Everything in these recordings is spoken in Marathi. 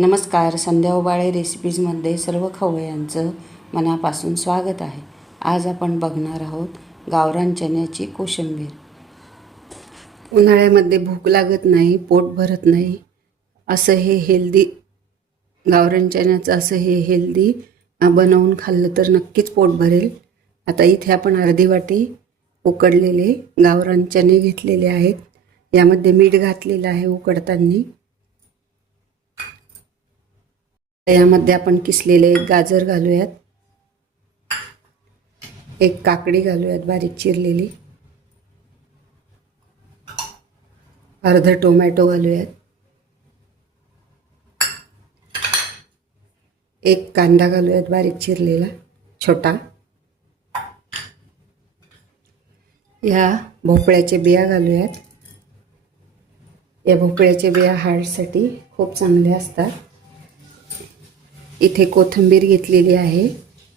नमस्कार. संध्या उबाळे रेसिपीजमध्ये सर्व खवय्यांचं मनापासून स्वागत आहे. आज आपण बघणार आहोत गावरान चण्याची कोशिंबीर. उन्हाळ्यामध्ये भूक लागत नाही, पोट भरत नाही, असं हे हेल्दी गावरान चण्याचं असं हे हेल्दी बनवून खाल्लं तर नक्कीच पोट भरेल. आता इथे आपण अर्धी वाटी उकडलेले गावरान चणे घेतलेले आहेत. यामध्ये मीठ घातलेलं आहे उकडताना. यामध्ये आपण किसलेले एक गाजर घालूयात, एक काकडी घालूयात बारीक चिरलेली, अर्धा टोमॅटो घालूयात, एक कांदा घालूयात बारीक चिरलेला छोटा, या भोपळ्याचे बिया घालूयात. या भोपळ्याचे बिया हार्टसाठी खूप चांगले असतात. इथे कोथिंबीर घेतलेली आहे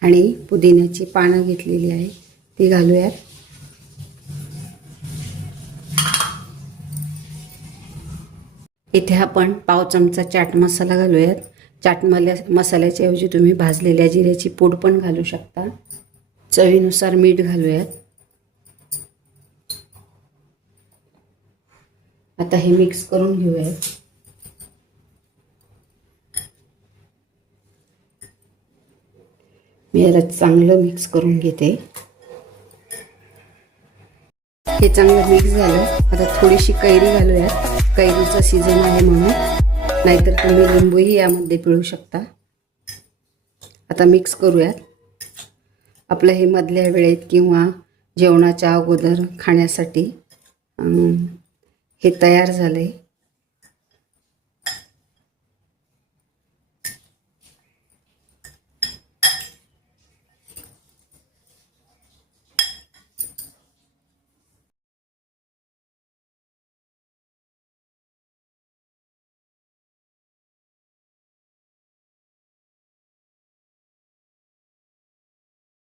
आणि पुदिन्याची पानं घेतलेली आहे, ती घालूयात. इथे आपण पाव चमचा चाट मसाला घालूयात. चाट मसाल्याच्या ऐवजी तुम्ही भाजलेल्या जिऱ्याची पूड पण घालू शकता. चवीनुसार मीठ घालूयात. आता हे मिक्स करून घेऊयात. मी याला चांगलं मिक्स करून घेते. हे चांगलं मिक्स झालं. आता थोडीशी कैरी घालूयात. कैरीचा सीझन आहे म्हणून, नाहीतर तुम्ही लिंबूही यामध्ये पिळू शकता. आता मिक्स करूयात. आपलं हे मधल्या वेळेत किंवा जेवणाच्या अगोदर खाण्यासाठी हे तयार झालंय.